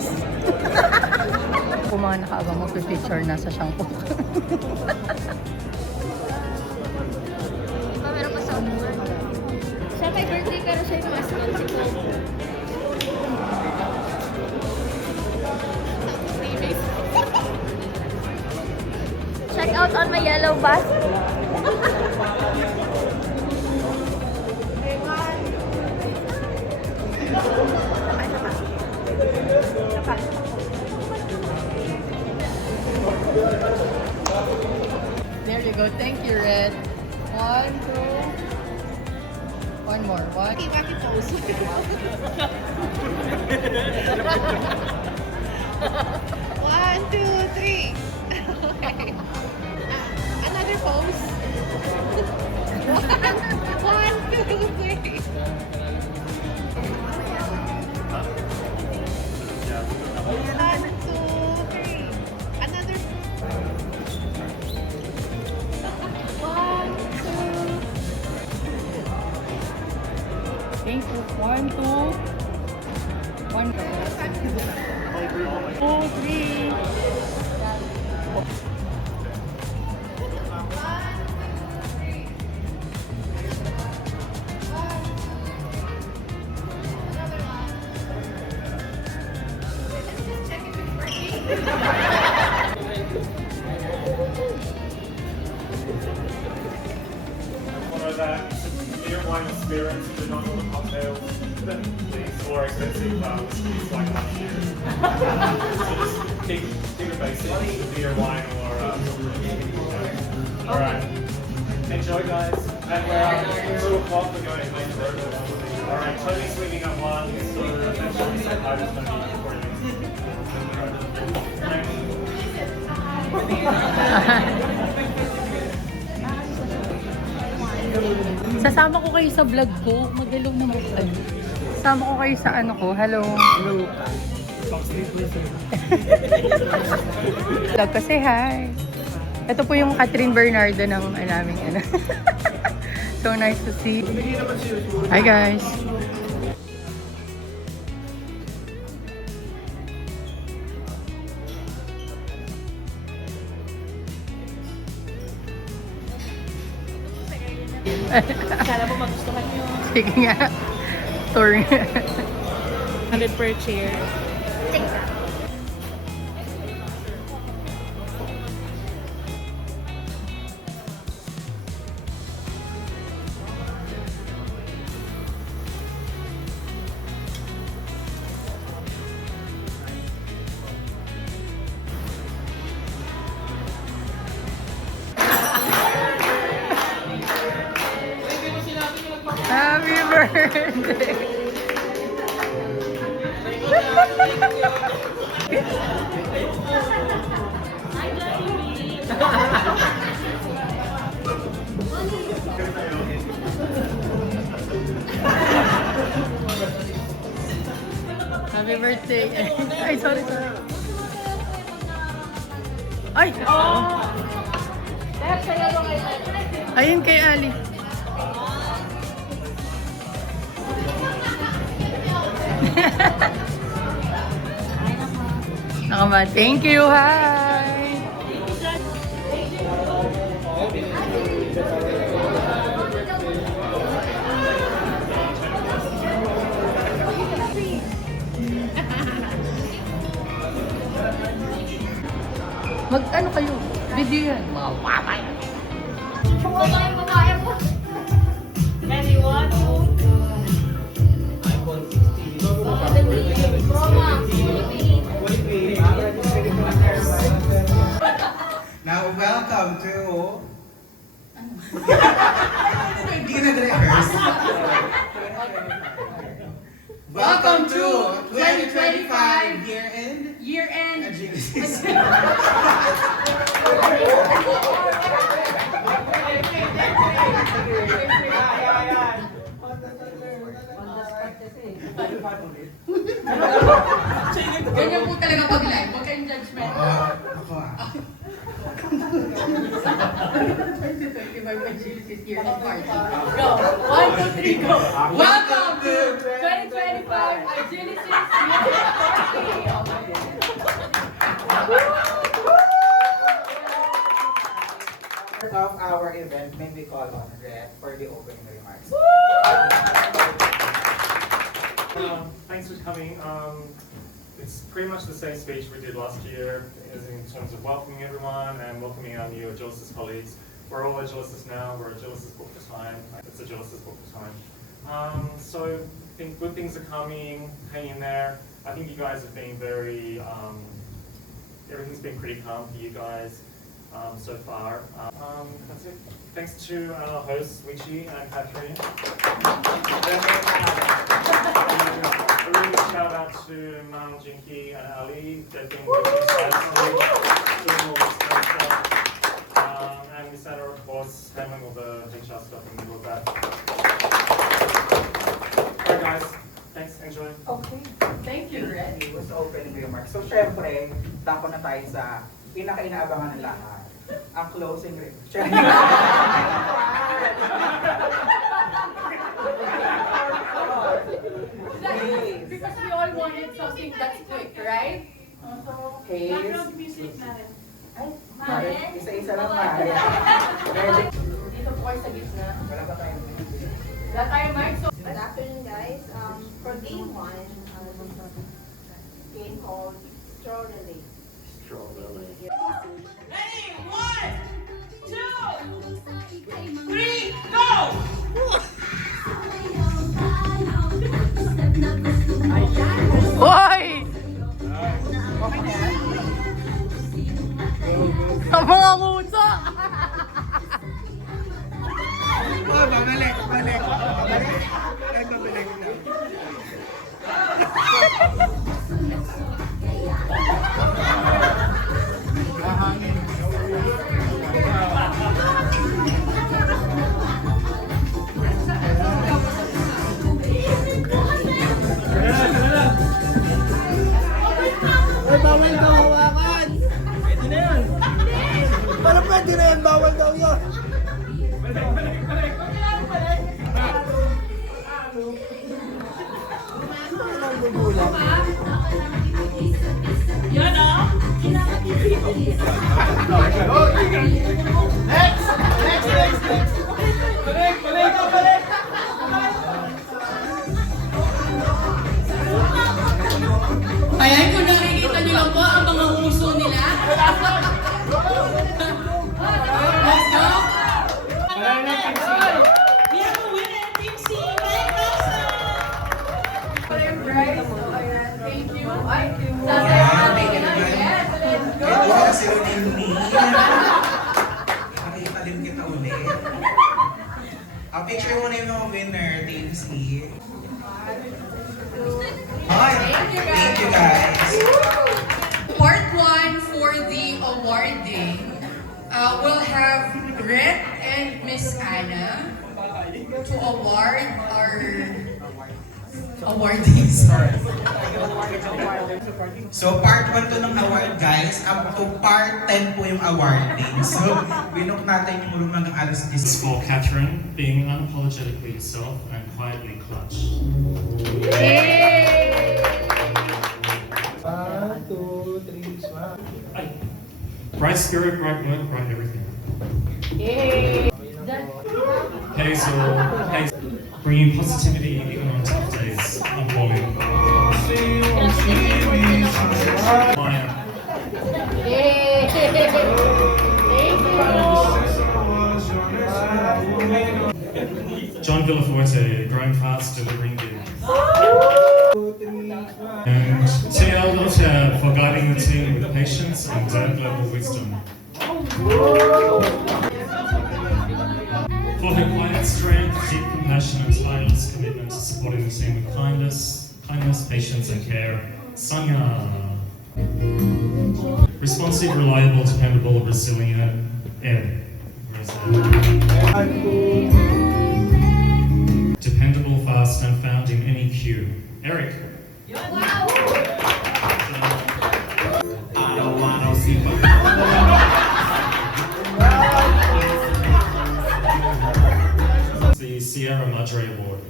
guys. Kung mga nakaabang magpipicture, nasa shampoo. Meron pa sa upuan. Siya may birthday pero siya yung mas nun si Coco. Check out on my yellow bus. There you go. Thank you, Red. 1, 2. One more. One. Okay, bakit pose? One, two, three. Okay. Another pose. One, two, three. One, two, three. Another. One, two. Thank you. 1, 2. 1, 2, 3. One of that beer, wine, and spirits, but not all the cocktails. These more expensive whiskeys like last year. So just keep it basic, beer, wine, or Alright. Enjoy, guys. And we're 2 o'clock, we're going to make the road. Alright, Tony's leaving at 1, so eventually we said hi to Tony before he leaves. Sasama ko kayo sa vlog ko. Magalaw na vlog. Sasama ko kayo sa ano ko. Hello. Hello. Vlog kasi hi. Ito po yung Catherine Bernardo ng namin. So nice to see. Hi guys. Kala mo magustuhan nyo. Sige nga. Tour nga. 100 per chair. Happy birthday! Happy birthday! Ay, sorry. Ay! Ayun kay Ali. Nakaman. Thank you. Hi. Mag-ano kayo? Video yan. Mga wapay. Ready, 1, 2. Now, welcome to... Hindi ka nag-rehearse. Welcome to 2025 year-end Year-end. agilities. Ganyan po talaga pag live. Huwag kayong judgment. Ako ah. 2025 Agilities Year-end Party. Go! 1, 2, 3, go! Welcome to 2025 Agilities Year-end Party! Part of our event, may we call on Red for the opening remarks. Thanks for coming. It's pretty much the same speech we did last year, as in terms of welcoming everyone and welcoming our new Agilysys colleagues. We're all Agilysys now. We're Agilysys book for time. It's Agilysys book for time. So I think good things are coming. Hang in there. I think you guys have been very. Everything's been pretty calm for you guys so far. That's it. Thanks to our hosts, Wichi and Catherine. A really big shout out to Mal, Jinky, and Ali. They've been working tirelessly, doing all this great stuff. And Miss Anna, of course, handling all the HR stuff in the middle of that. Alright guys, thanks, enjoy. Okay. Thank you, Red. It was opening remarks. So, syempre, tako na tayo sa pinaka-inaabangan ng lahat. Ang closing remarks. Because we all wanted something that's quick, right? Case. Background music, Maren. Maren, isa-isa lang, Maren. Dito po kayo sa gitna. Wala pa tayong Wala tayong mic, so... Good afternoon, guys. For game 1, game called Strawberry. Hoy! Sa mga ngusa! Oh, balik. Balik. Ay, bawal daw hawakan! Pwede na yan! Parang pwede na yan, bawal daw yun! Ayan, kung nakikita nyo lang po ang mga uso nila. Let's go! We have a winner, Team C, Mike Nelson! Thank you. Ay, sasayaw natin ka na. Yes, let's go! Ito na si Ronil Me. Nakita din kita ulit. Picture muna yung mga winner, Team C. Thank you guys. Part 1 for the awarding. We'll have Red and Miss Anna to award our awardees. So part 1 to ng award guys, up to part 10 po yung awarding. So binok natin yung mga alas This is 10. for Catherine, being unapologetically yourself and quietly clutch. 1, 2, 3, smile. Bright spirit, bright work, bright everything. Yay! Hazel, bringing positivity even on tough days. I'm falling. Maya, Yay! Thank you! John Villaforte, growing fast, delivering big. 2, 3, smile. And TL Lotta for guiding the team with patience and global wisdom. For her quiet strength, deep compassion, and tireless commitment to supporting the team with kindness, patience, and care, Sonia. Responsive, reliable, dependable, resilient, Ed. Where is that? 1, 2, Dependable, fast, and found in any queue, Eric. The Sierra Madre Award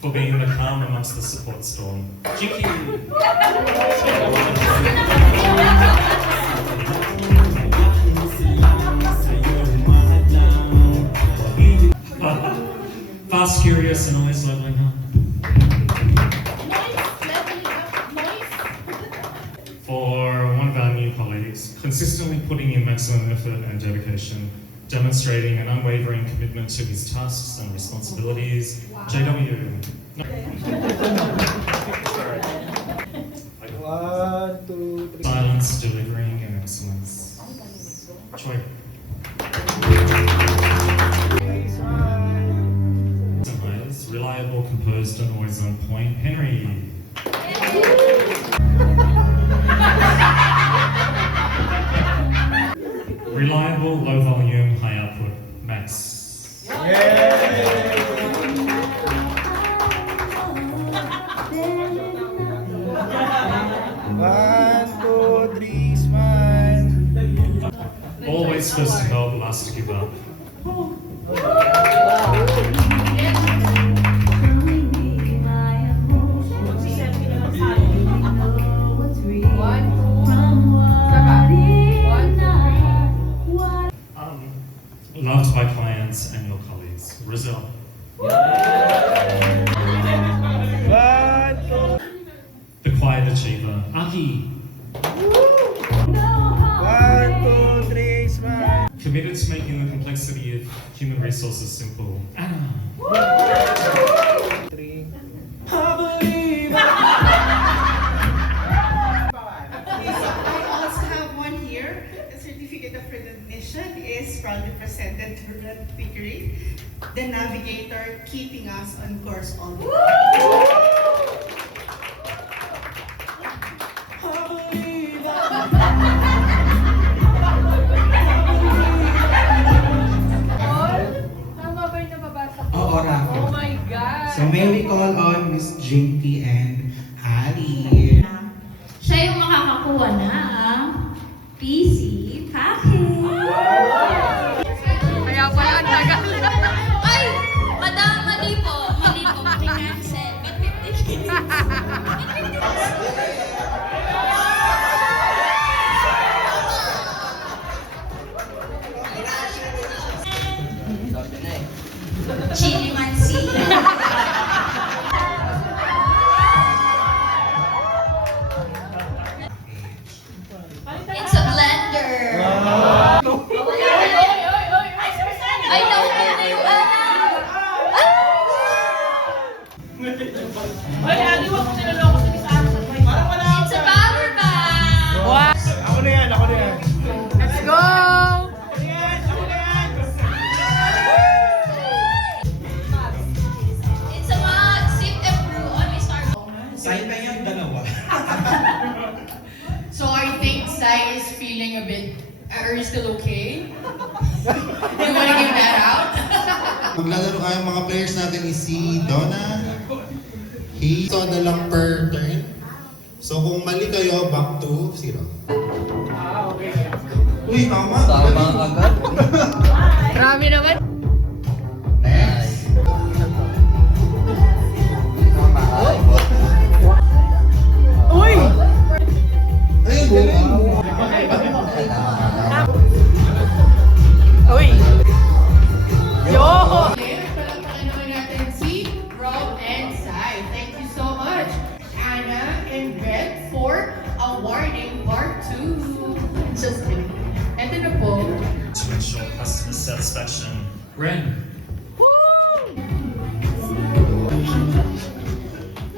for being the calm amongst the support storm. Jinky. curious and always leveling up. For one of our new colleagues, consistently putting in maximum effort and dedication, demonstrating an unwavering commitment to his tasks and responsibilities. JW. No. Sorry. 1, 2, 3. Silence, delivering, and excellence. Choi. Reliable, composed, and always on point. Henry. Reliable, low volume, high output. Max. One, two, three, smile. Always first to help, last to give up. Loved by clients and your colleagues. Rizal. 1, 2, The quiet achiever. Aki. 1, 2, 3, smile. Committed to making the complexity of human resources simple. Anna. 3. I also have one here. The certificate of recognition is proudly presented to Red Pickering, the navigator keeping us on course all the time. Tama ba yung nababasa ko? Oo, Rafa. Oh my God! So may we call on Miss Jinky and Ali. Siya yung makakakuha ng PC package. Kaya pala ang tagal. Ay! Madam, mali po. Mali po. Cancel. Ba't 50? Chili mansi. It's a blender. Ay, nauna na yung alam. It's a power bank. Wow! Ako na yan, ako na yan. Let's go! It's a mug. Sip and brew. On my Starbucks. Sign na yan, dalawa. So I think Sai is feeling a bit. Are you still okay? You wanna give that out? Maglalaro ang mga players natin is si Donna, soda lang per turn. So kung mali kayo, back to 0. Uy, tama. Tama agad. Grabe naman. Next. Uy! Ay, galing. Uy! Yo! Palakpakan naman natin si Rob and Sai. Thank you so much, Anna and Beth, for awarding part 2. Just kidding. Ito na po. To ensure customer satisfaction. Ren.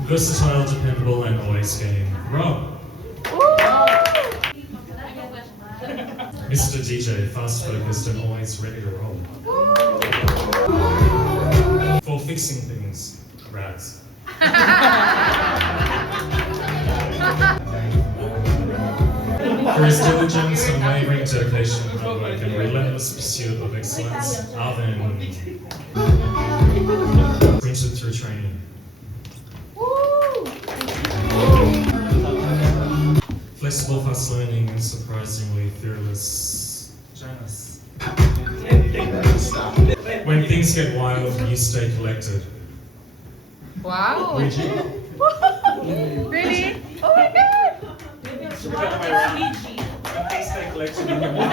Versatile, dependable, and always game. Rob. Mr. DJ, fast focused and always ready to roll. For fixing things, Raz. For his diligence, unwavering dedication, hard work, and relentless pursuit of excellence, Arvin. Printed through training. Flexible, fast learning, and surprisingly fearless. Janice. When things get wild, you stay collected. Wow! Reggie. Really? Oh my God! When things stay collected, you get wild.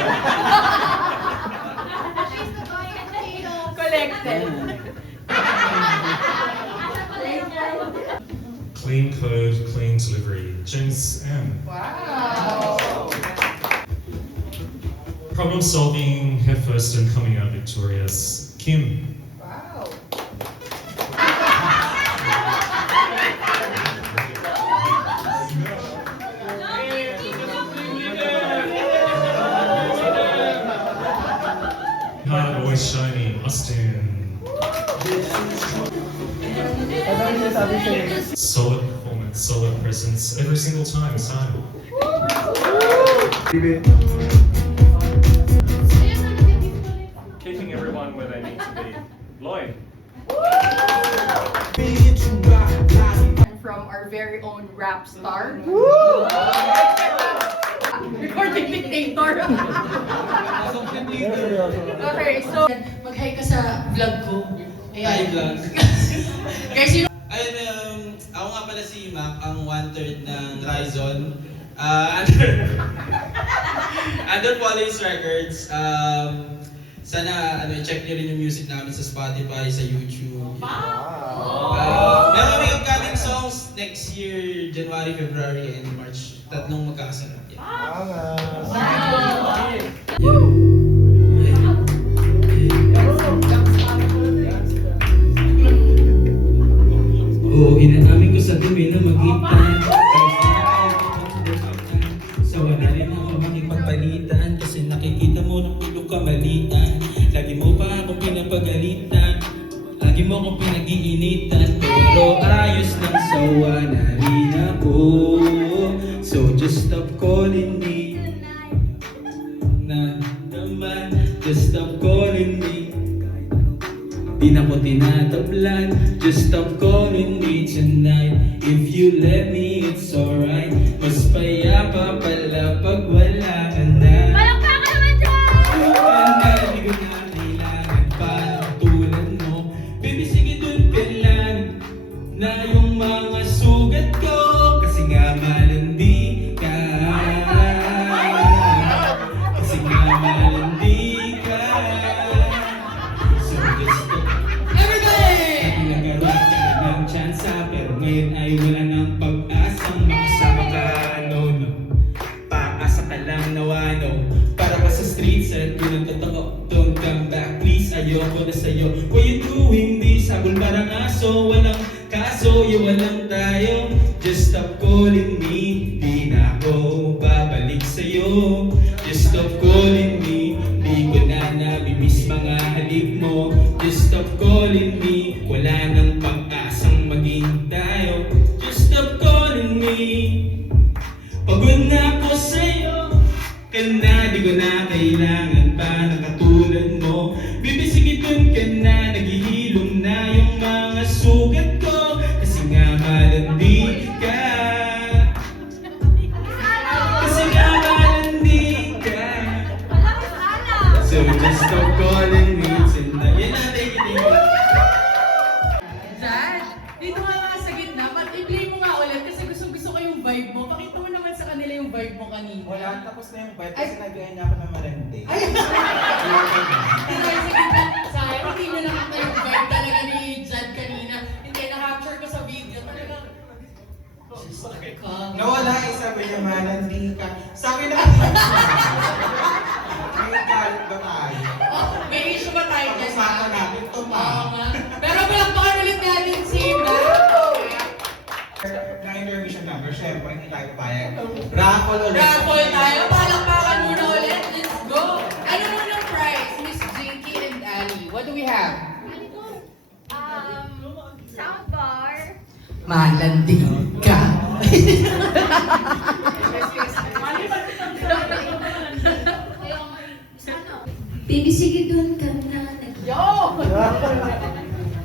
Collected. Clean code, clean delivery. James M. Wow! Problem solving, head first and coming out victorious. Kim. Wow! Heart always shiny. Austin. Ano yung sinasabi sa'yo? Solid performance, solid presence every single time. Simon. Keeping everyone where they need to be. Lloyd. From our very own rap star. Recording dictator. Okay, so mag-hi ka sa vlog ko. Hi, vlog. Guys, you Ayun, ako nga pala si Mac, ang 1/3 ng Ryzon. Under Police Records. Sana check nyo rin yung music namin sa Spotify, sa YouTube. Meron kami upcoming songs next year, January, February, and March. Tatlong magkakasarap. Oo, inaamin ko sa dumi na magitan. Sawa na rin ako makipagpalitan kasi nakikita mo ng pilo kamalitan. Lagi mo pa ako pinapagalitan, lagi mo akong pinag-iinitan. Pero ayos lang, sawa na rin ako. So just stop calling me na naman, just stop calling me. Di na ko tinatablan, just stop calling me tonight. If you let me, it's alright. Mas payapa pala pag wala ka na. Palakpakan naman dyan! Di ko na kailangan pa tulad mo. Baby, sige dun ka lang na yung mga sugat ko. Kasi nga malandi ka. Kasi nga malandi ka. So just stop. Nagkaroon ka ng tsansa, pero ngayon ay wala ng pag-asang makasama ka, no. Paasa ka lang nawa, no. Para ka sa streets at yun ang totoo. Don't come back, please, ayoko na sa'yo. What you doing, di sabol parang aso. Walang kaso, walang tayo. Just stop calling me, di na ako babalik sa'yo. Just stop calling me, di ko na nabimiss mga halik mo. Just stop calling me, wala nang pag-asang maging tayo. Just stop calling me, pagod na ako sa'yo. Di ko na kailangan pa na katulad mo. Bibisigitin ka na, naghihilom na yung mga sugat ko. Kasi nga malandi ka. Kasi nga malandi ka. So just stop calling me tonight. Yan na, thank you. Dad, dito nga sa gitna, i-play mo nga ulit kasi gusto ko yung vibe mo. Pakita mo naman sa kanila yung vibe mo kanina. Wala, tapos na yung vibe kasi nagaya niya ako ng marandi. Ay! Dahil sa gitna, sayang, hindi nyo nakita yung vibe talaga ni Jad kanina. Hindi, na-capture ko sa video. Talaga, Nawala, sabi niya, marandi ka. Sa akin na may galit ba tayo? oh, may issue ba tayo dyan? Pag-usapan natin ito pa. Oo nga. Pero palakpakan ulit natin si Mac. Na intermission number, syempre, hindi tayo payag. Raffle ulit. Raffle tayo, palakpakan muna ulit. Let's go! Ano muna ang prize, Miss Jinky and Ali? What do we have? Soundbar. Malandi ka. Baby, sige doon ka na. Yo!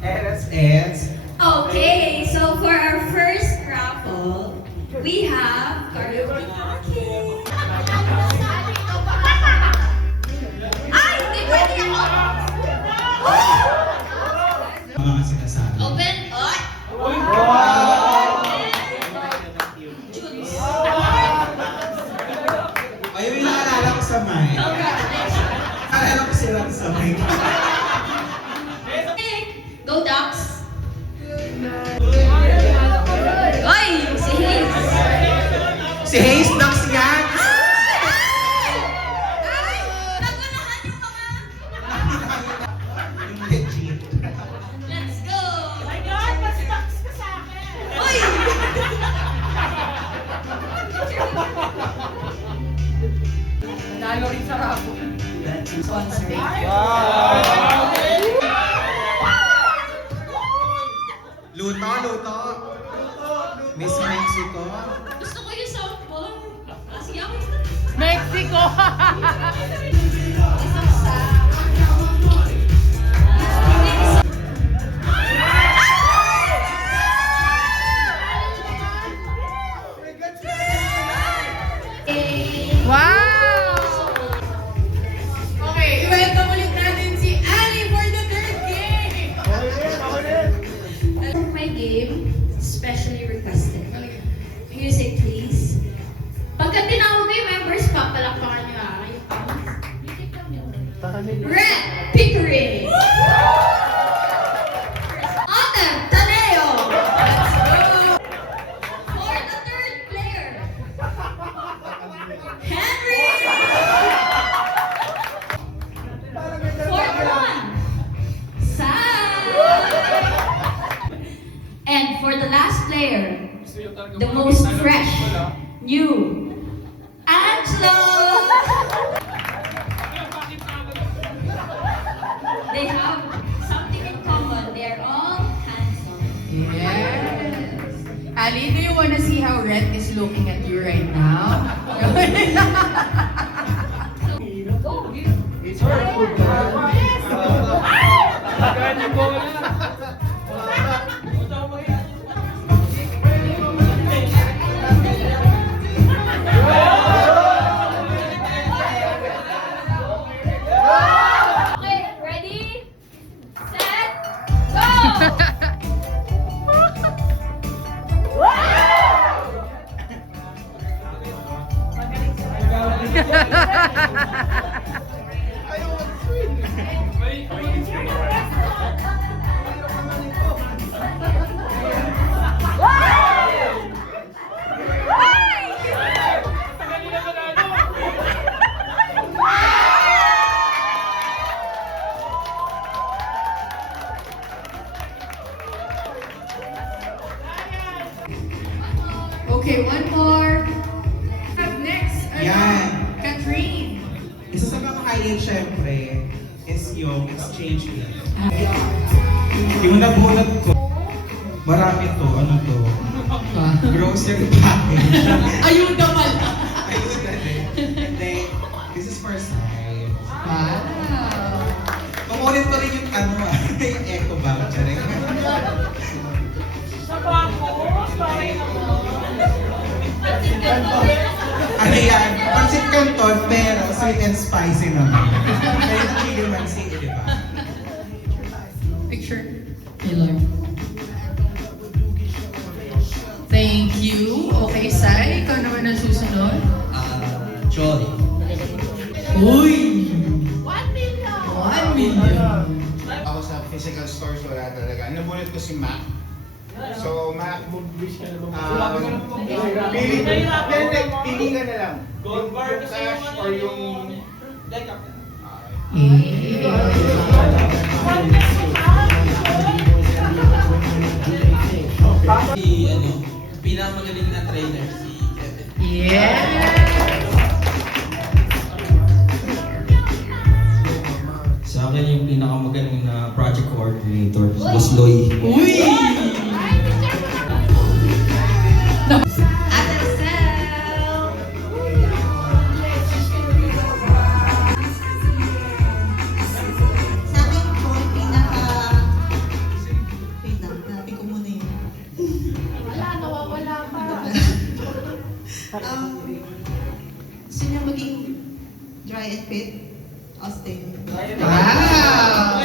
LSS. Okay, so for our first raffle, we have karaoke pocket. Ay, hindi pwede ako! Mga sinasabi. Open, ot! Ayaw yung naalala ko sa mic. Naalala ko sila sa mic. Go, Ducks! Talo rin sa raffle. Sponsoring. Luto. Miss Mexico. Gusto ko yung softball. Kasi ako Mexico! Wow! Okay, i-welcome ulit natin si Ali for the third game! For my game, specially requested. Music, please. Pagka tinawag ko yung members, papalakpakan niyo Red Pickering! Otter Taneo! Let's go! For the third player, Henry! Fourth one, Sam! And for the last player, the most fresh, new, Angelo! They have something in common. They're all handsome. Yes! Ali, do you wanna see how Red is looking at you right now? Okay, ready, set, go! Okay, one more. Up next, Yan. Catherine. Isa sa mga highlight syempre is yung exchange gift. Yung nabunot ko, marami to, ano to? Grocery package. Ayuda pala. Ayuda din. And then, this is for Sai. Wow. Kukunin ko rin yung ano yung eco voucher. Ano yan? Pansit canton pero sweet and spicy naman. Kaya yung chili mansi, di ba? Picture. Taylor. Thank you. Okay, Sai, ikaw naman ang susunod. Jolly. Uy! 1 million! 1 million. Ako sa physical stores wala talaga. Nabunot ko si Mac. So, Mac, pili ka na lang. Yung cash or yung... Si, pinakamagaling na trainer, si Kevin. Yes! Sa akin yung pinakamagaling na project coordinator, si Boss Loy. Uy! Ate Rosel! Sa akin po, wait lang, hanapin ko muna yun. Wala, nawawala pa. Gusto niya maging dry and fit? Austin. Wow!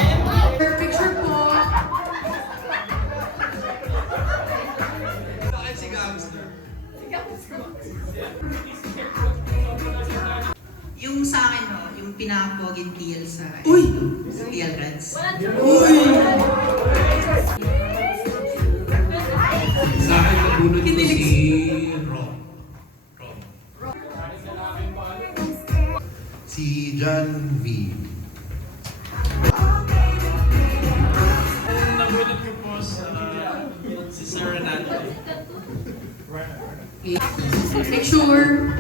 Per picture po. Yung sa akin, no, yung pinaka-poging TL sa TL Reds. Sa akin, nabunod ko si Ron. Si John V. Nabunod ko po sa si Sir Renato. Picture.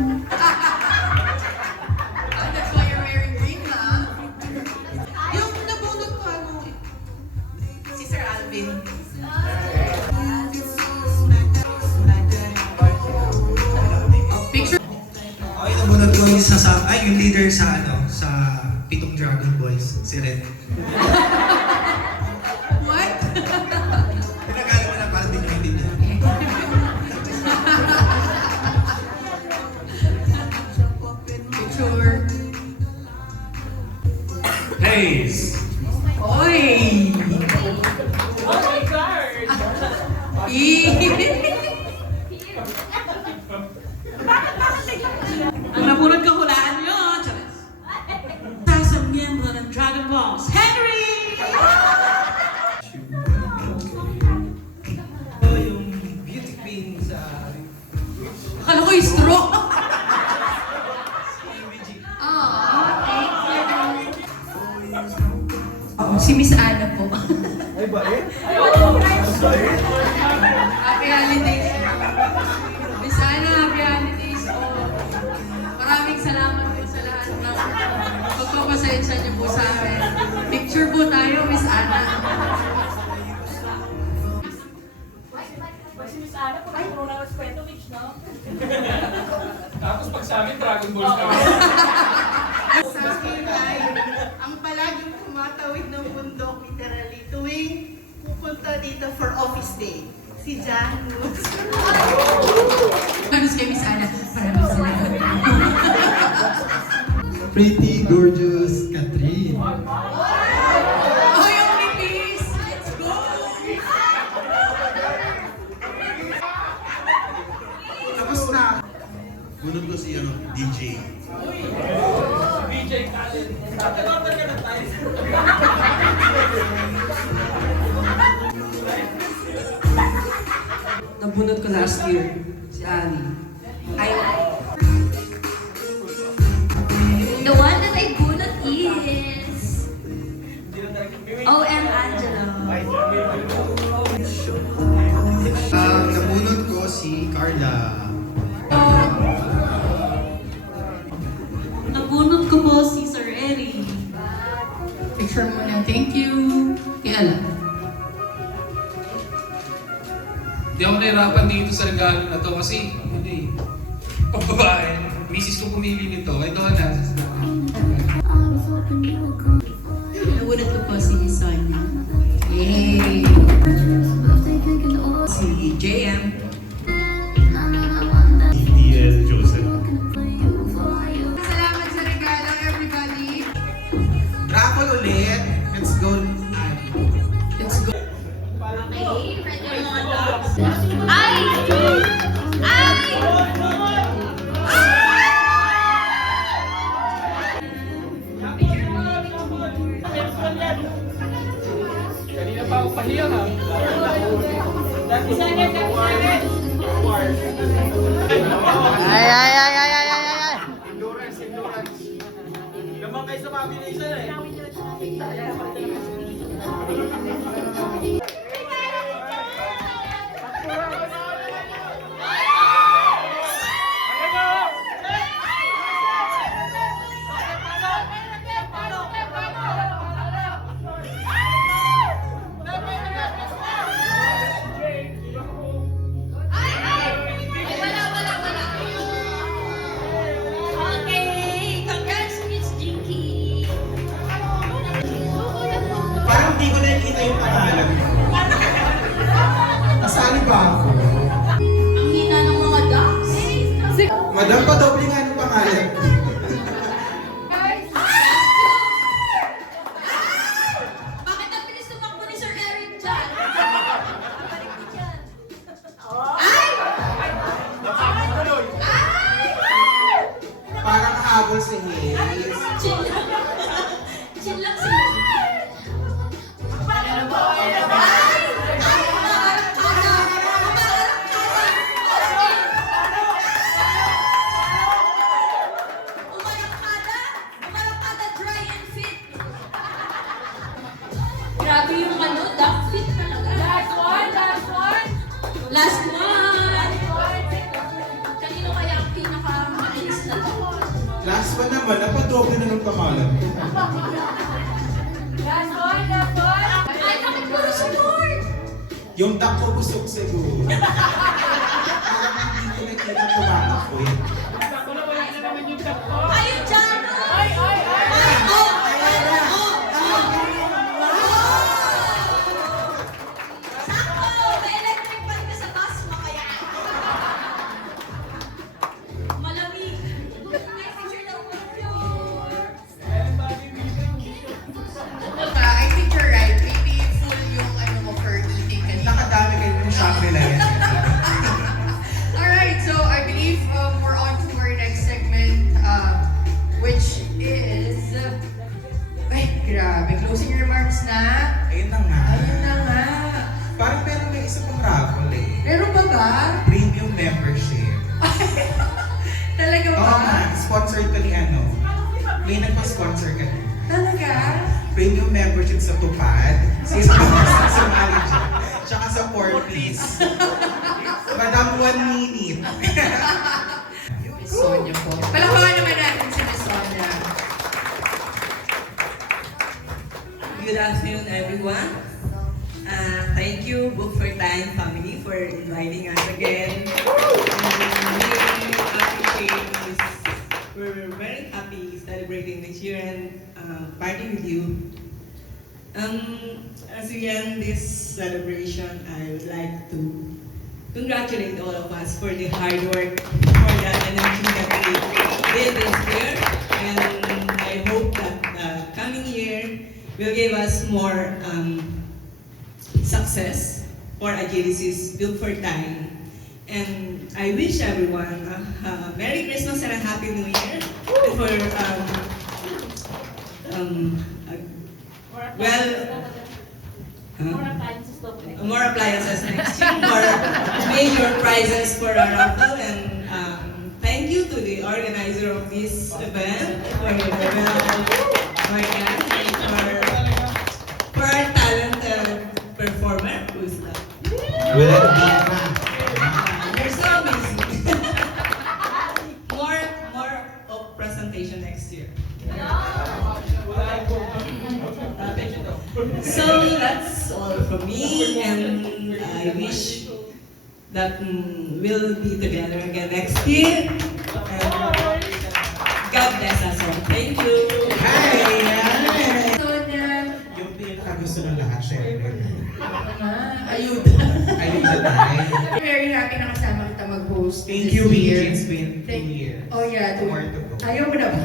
yung leader sa sa pitong Dragon Balls, si Red. What? Pinagkala mo na para di nyo maintindihan. Picture. Haze! Oy! Oh my God! Ang napunod kahulaan nyo, Charis. Sa miyembro ng Dragon Balls, Henry! Yung beauty queen sa... Akala ko yung straw. Si Miss Ana po. Ay ba eh? Happy holidays. Miss Ana, happy holidays po. Maraming salamat po sa lahat ng pagpapasensya niyo po sa amin. Picture po tayo, Miss Ana. Tapos pag sa amin, Dragon Ball kami. Sa akin ay ang palaging tumatawid ng bundok literally tuwing pupunta dito for office day. Si Janus. Manos kay Miss Ana. Maraming salamat. Pretty gorgeous Catherine. Oh, yung nipis! Let's go! Tapos na. Bunod ko si DJ. DJ Khaled. Nabunot ko last year, si Annie. The one that I bunot is... O.M. Angelo. Nabunod ko si Carla. Nabunot ko po si Sir Eri. Picture muna. Thank you. Kaya lang. Hindi ako nahirapan dito sa regalo na to kasi, ano eh, pagbabae, misis ko pumili nito, ito na. Nabunot ko po si Sonia. Yay! Si JM. DL Joseph. Salamat sa regalo, everybody. Raffle ulit. Let's go. Let's go. Okay, ready yung mga dogs. Ay! Ay! Kanina pa ako pahiya ha. Endurance. Naman kayo sa combination eh. Okay, congrats, Miss Jinky. Parang hindi ko nakikita yung pangalan mo. Nasali ba ako? Ang hina ng mga dogs. Madam, padoble nga yung pangalan. Bakit ang bilis tumakbo ni Sir Eric dyan? Parang habol si Hayes. Chill lang. Chill lang sila. Umarangkada, dry and fit. Grabe yung duck fit talaga. Last one. Last one. Kanino kaya ang pinaka-mainis na to? Last one naman, napadoble na ng pangalan. Ay, bakit puro support? Yung duck ko busog siguro. Parang hindi ko nakikita tumatakbo eh. Ayun dyan! sponsor to ni ano. May nagpa-sponsor ka din. Talaga? Premium membership sa Tupad. Sa Manager. Tsaka sa 4-piece. Madam 1 minute. Miss Sonia po. Palakpakan naman natin si Miss Sonia. Good afternoon, everyone. Thank you, Book for Time family, for inviting us again. And we appreciate this. We're very happy celebrating this year and partying with you. As we end this celebration, I would like to congratulate all of us for the hard work, for the energy that we did this year. And I hope that the coming year will give us more success for Agilicis Built for Time. And I wish everyone a Merry Christmas and a Happy New Year. For more appliances next year, more major prizes for our raffle, and thank you to the organizer of this event, for our talented performer, who's that? You're so busy. More of presentation next year. So that's all from me, and I wish that we'll be together again next year. And God bless us all. Thank you. Hi! Sonia. Yung pinakagusto ng lahat, syempre. Ayuda. Ayuda tayo. Very happy na kasama kita mag-host. Thank this you, year. Wiki. It's been 2 years. Oh yeah, More to go. Ayaw mo na ba?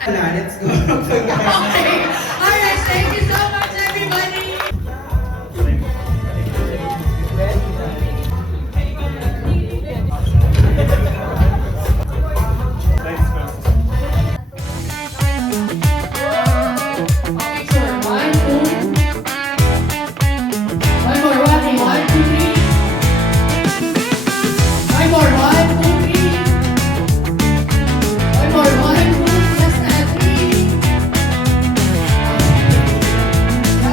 Wala, let's go. Okay. Alright, thank you